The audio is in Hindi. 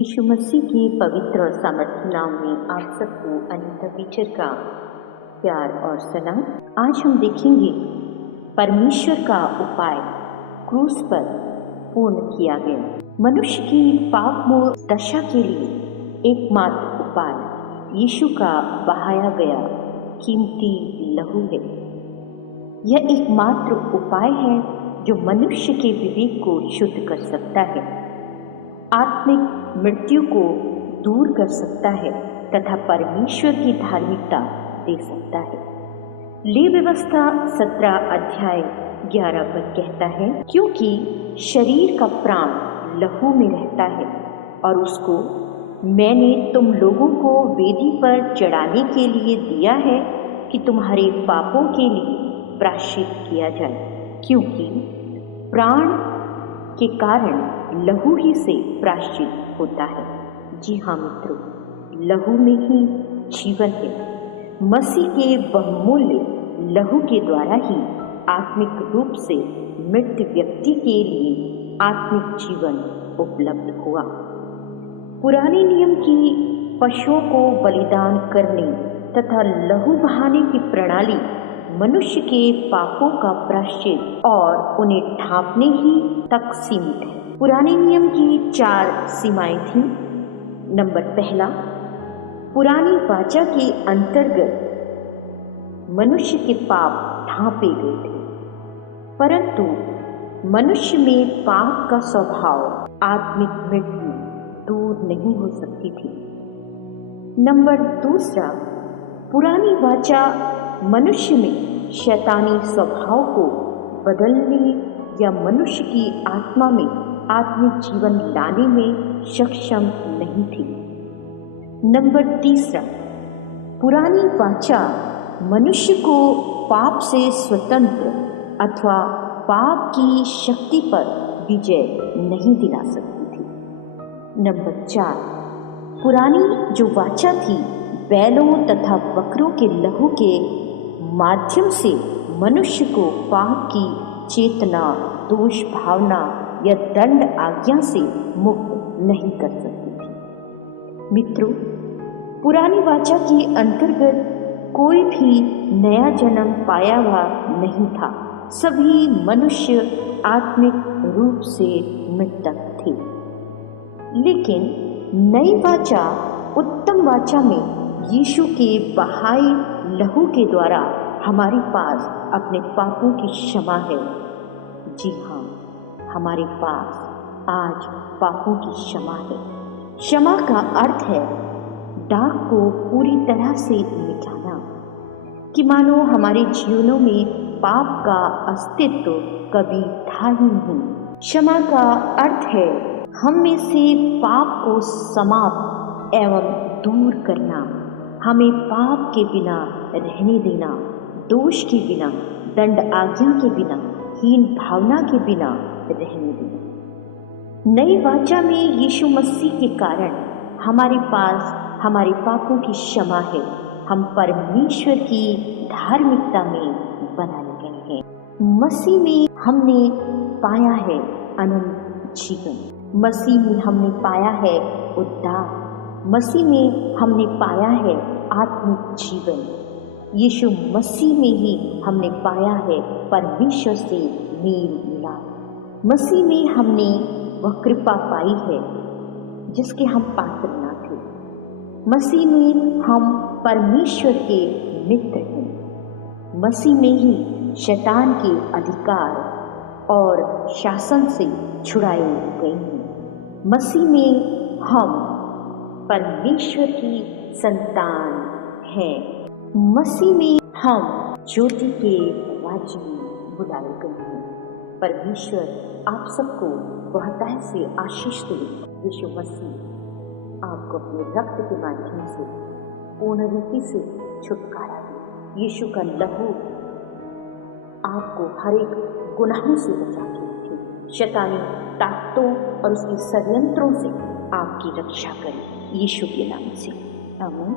यीशु मसीह की पवित्र और सामर्थ्य नाम में आप सबको अनीता टीचर का प्यार और सलाम। आज हम देखेंगे परमेश्वर का उपाय क्रूस पर पूर्ण किया गया। मनुष्य की पापमोचन दशा के लिए एकमात्र उपाय यीशु का बहाया गया कीमती लहू है। यह एकमात्र उपाय है जो मनुष्य के विवेक को शुद्ध कर सकता है, आत्मिक मृत्यु को दूर कर सकता है तथा परमेश्वर की धार्मिकता दे सकता है। लेवी व्यवस्था 17 अध्याय 11 पर कहता है, क्योंकि शरीर का प्राण लहू में रहता है और उसको मैंने तुम लोगों को वेदी पर चढ़ाने के लिए दिया है कि तुम्हारे पापों के लिए प्रायश्चित किया जाए, क्योंकि प्राण के कारण लहू ही से प्रायश्चित होता है। जी हाँ मित्रों, लहू में ही जीवन है। मसीह के बहुमूल्य लहू के द्वारा ही आत्मिक रूप से मृत व्यक्ति के लिए आत्मिक जीवन उपलब्ध हुआ। पुराने नियम की पशुओं को बलिदान करने तथा लहू बहाने की प्रणाली मनुष्य के पापों का प्रायश्चित और उन्हें ढांपने ही तक सीमित है। पुराने नियम की 4 सीमाएं थीं। नंबर पहला, पुरानी वाचा के अंतर्गत मनुष्य के पाप ढांपे गए थे, परंतु मनुष्य में पाप का स्वभाव आत्मिक मृत्यु दूर नहीं हो सकती थी। नंबर दूसरा, पुरानी वाचा मनुष्य में शैतानी स्वभाव को बदलने या मनुष्य की आत्मा में आत्मिक जीवन लाने में सक्षम नहीं थी। नंबर तीसरा, पुरानी वाचा मनुष्य को पाप से स्वतंत्र अथवा पाप की शक्ति पर विजय नहीं दिला सकती थी। नंबर 4, पुरानी जो वाचा थी बैलों तथा बकरों के लहू के माध्यम से मनुष्य को पाप की चेतना, दोष भावना या दंड आज्ञा से मुक्त नहीं कर सकती थी। मित्रों, पुरानी वाचा के अंतर्गत कोई भी नया जन्म पाया हुआ नहीं था। सभी मनुष्य आत्मिक रूप से मृतक थे। लेकिन नई वाचा, उत्तम वाचा में यीशु के बहाए लहू के द्वारा हमारे पास अपने पापों की क्षमा है। जी हाँ, हमारे पास आज पापों की क्षमा है। क्षमा का अर्थ है दाग को पूरी तरह से मिटाना, कि मानो हमारे जीवनों में पाप का अस्तित्व कभी था ही नहीं। क्षमा का अर्थ है हम में से पाप को समाप्त एवं दूर करना, हमें पाप के बिना रहने देना, दोष के बिना, दंड आज्ञा के बिना, हीन भावना के बिना रहने देना। नई वाचा में यीशु मसीह के कारण हमारे पास हमारे पापों की क्षमा है। हम परमेश्वर की धार्मिकता में बनाए गए हैं। मसीह में हमने पाया है अनंत जीवन, मसीह में हमने पाया है उद्धार, मसीह में हमने पाया है आत्मिक जीवन। यीशु मसीह में ही हमने पाया है परमेश्वर से मेल मिलाप। मसीह में हमने वह कृपा पाई है जिसके हम पात्र न थे। मसीह में हम परमेश्वर के मित्र हैं। मसीह में ही शैतान के अधिकार और शासन से छुड़ाए गए हैं। मसीह में हम परमेश्वर की संतान हैं। मसीह में हम ज्योति के राज्य में बुलाए गए हैं। परमेश्वर आप सबको बहुतायत से आशीष दे। यीशु मसीह आपको अपने रक्त के माध्यम से पूर्ण रीति से छुटकारा दे। यीशु का लहू आपको हर एक गुनाहों से बचा के रखे, शैतानी ताकतों और उसके षड्यंत्रों से आपकी रक्षा करे। यीशु के नाम से आमीन।